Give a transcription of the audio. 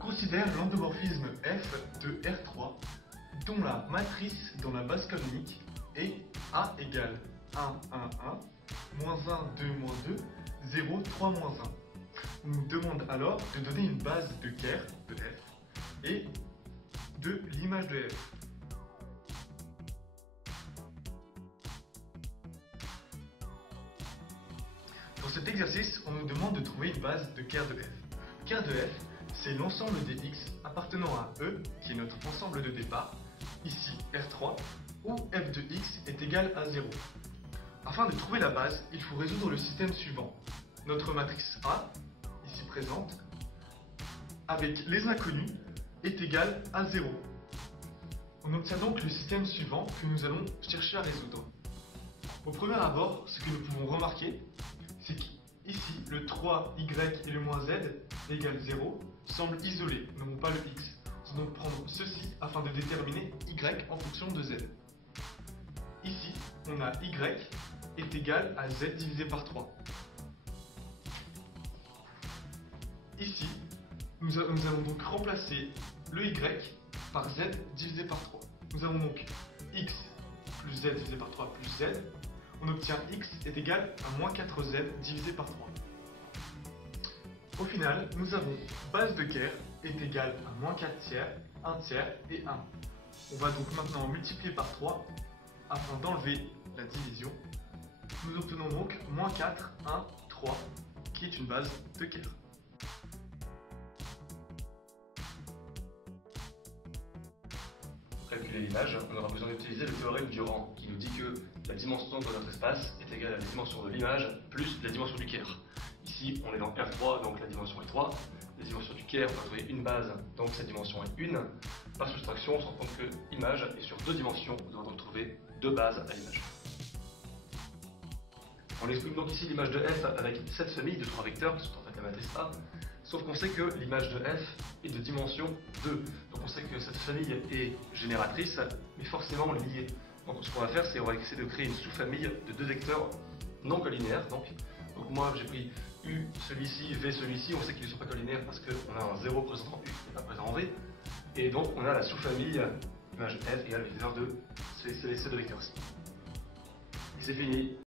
considère l'endomorphisme F de R3 dont la matrice dans la base canonique est A égale 1, 1, 1, moins 1, 2, moins 2, 0, 3, moins 1. On nous demande alors de donner une base de Kerr de F et de l'image de F. Pour cet exercice, on nous demande de trouver une base de Kerr de F. Kerr de F, c'est l'ensemble des x appartenant à E, qui est notre ensemble de départ, ici R3, où f de x est égal à 0. Afin de trouver la base, il faut résoudre le système suivant. Notre matrice A, ici présente, avec les inconnus, est égale à 0. On obtient donc le système suivant que nous allons chercher à résoudre. Au premier abord, ce que nous pouvons remarquer, c'est qu'ici, le 3y et le moins z égale 0 semblent isolés, n'ont pas le x. Nous allons donc prendre ceci afin de déterminer y en fonction de z. Ici, on a y est égal à z divisé par 3. Ici, nous allons donc remplacer le y par z divisé par 3. Nous avons donc x plus z divisé par 3 plus z. On obtient x est égal à moins 4z divisé par 3. Au final, nous avons base de Kerr est égale à moins 4 tiers, 1 tiers et 1. On va donc maintenant multiplier par 3 afin d'enlever la division. Nous obtenons donc moins 4, 1, 3, qui est une base de Kerr. Pour calculer l'image, on aura besoin d'utiliser le théorème du rang, qui nous dit que la dimension de notre espace est égale à la dimension de l'image plus la dimension du Kerr. Ici, on est dans R3, donc la dimension est 3. La dimension du Kerr, on va trouver une base, donc cette dimension est 1. Par soustraction, on se rend compte que l'image est sur 2 dimensions, on doit donc trouver 2 bases à l'image. On exprime donc ici l'image de f avec cette famille de 3 vecteurs qui sont en fait la matrice A, sauf qu'on sait que l'image de f est de dimension 2. Donc on sait que cette famille est génératrice, mais forcément liée. Donc ce qu'on va faire, c'est qu'on va essayer de créer une sous-famille de 2 vecteurs non collinéaires. Donc moi j'ai pris U, celui-ci, V, celui-ci. On sait qu'ils ne sont pas collinéaires parce qu'on a un 0 représentant U et pas présent en V. Et donc on a la sous-famille image f égale le vecteur de ces 2 vecteurs-ci. Et c'est fini.